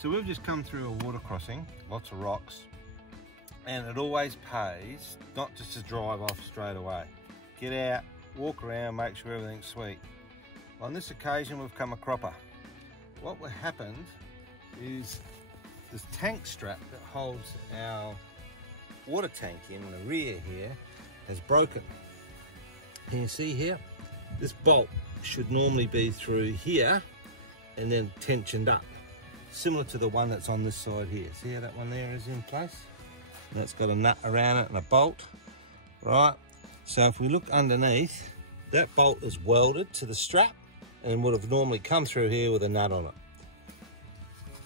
So we've just come through a water crossing, lots of rocks, and it always pays not just to drive off straight away. Get out, walk around, make sure everything's sweet. On this occasion we've come a cropper. What happened is this tank strap that holds our water tank in the rear here has broken. Can you see here? This bolt should normally be through here and then tensioned up, similar to the one that's on this side here. See how that one there is in place? And that's got a nut around it and a bolt, right? So if we look underneath, that bolt is welded to the strap and would have normally come through here with a nut on it.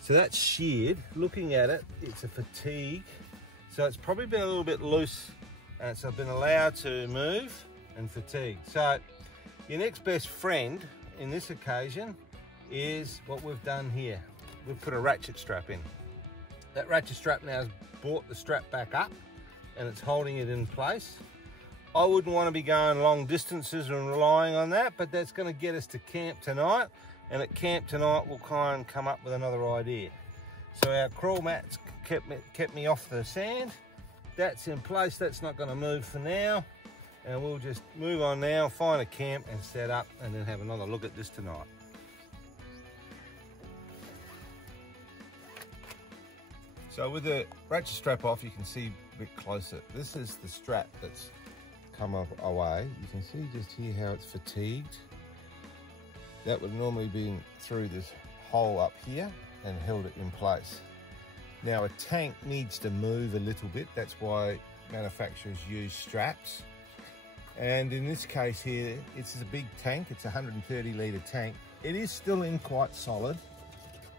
So that's sheared. Looking at it, it's a fatigue. So it's probably been a little bit loose and so I've been allowed to move and fatigue. So your next best friend in this occasion is what we've done here. We've put a ratchet strap in. That ratchet strap now has brought the strap back up and it's holding it in place. I wouldn't want to be going long distances and relying on that, but that's going to get us to camp tonight, and at camp tonight we'll kind of come up with another idea. So our crawl mats kept me off the sand. That's in place, that's not going to move for now, and we'll just move on now, find a camp and set up and then have another look at this tonight. So with the ratchet strap off, you can see a bit closer. This is the strap that's come away. You can see just here how it's fatigued. That would normally be through this hole up here and held it in place. Now a tank needs to move a little bit. That's why manufacturers use straps. And in this case here, it's a big tank. It's a 130 litre tank. It is still in quite solid.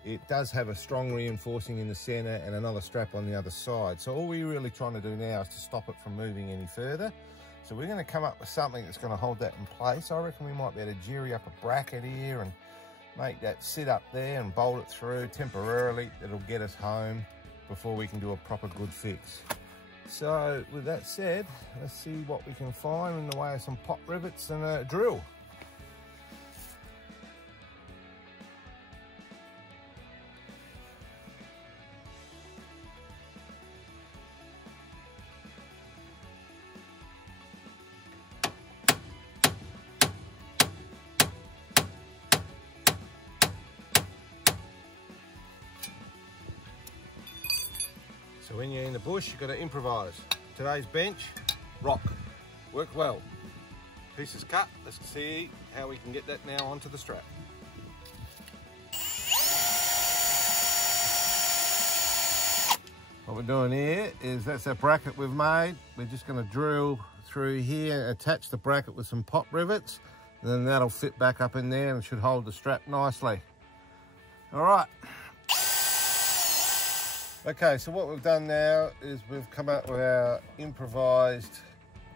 It does have a strong reinforcing in the center and another strap on the other side. So all we're really trying to do now is to stop it from moving any further. So we're going to come up with something that's going to hold that in place. I reckon we might be able to jerry up a bracket here and make that sit up there and bolt it through temporarily. It'll get us home before we can do a proper good fix. So with that said, let's see what we can find in the way of some pot rivets and a drill. So when you're in the bush, you've got to improvise. Today's bench, rock. Worked well. Pieces cut. Let's see how we can get that now onto the strap. What we're doing here is that's our bracket we've made. We're just going to drill through here, attach the bracket with some pot rivets, and then that'll fit back up in there and should hold the strap nicely. All right. Okay, so what we've done now is we've come up with our improvised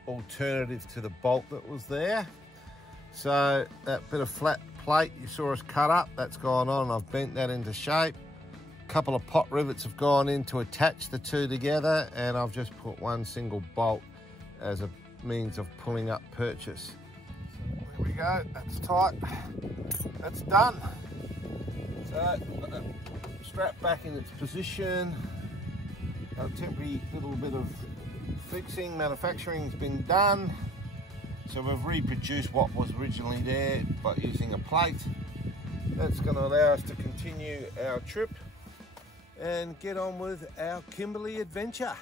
alternative to the bolt that was there. So that bit of flat plate you saw us cut up, that's gone on. I've bent that into shape. A couple of pot rivets have gone in to attach the two together, and I've just put one single bolt as a means of pulling up purchase. So there we go, that's tight, that's done. So got that strap back in its position. A temporary little bit of fixing, manufacturing's been done. So we've reproduced what was originally there by using a plate. That's going to allow us to continue our trip and get on with our Kimberley adventure.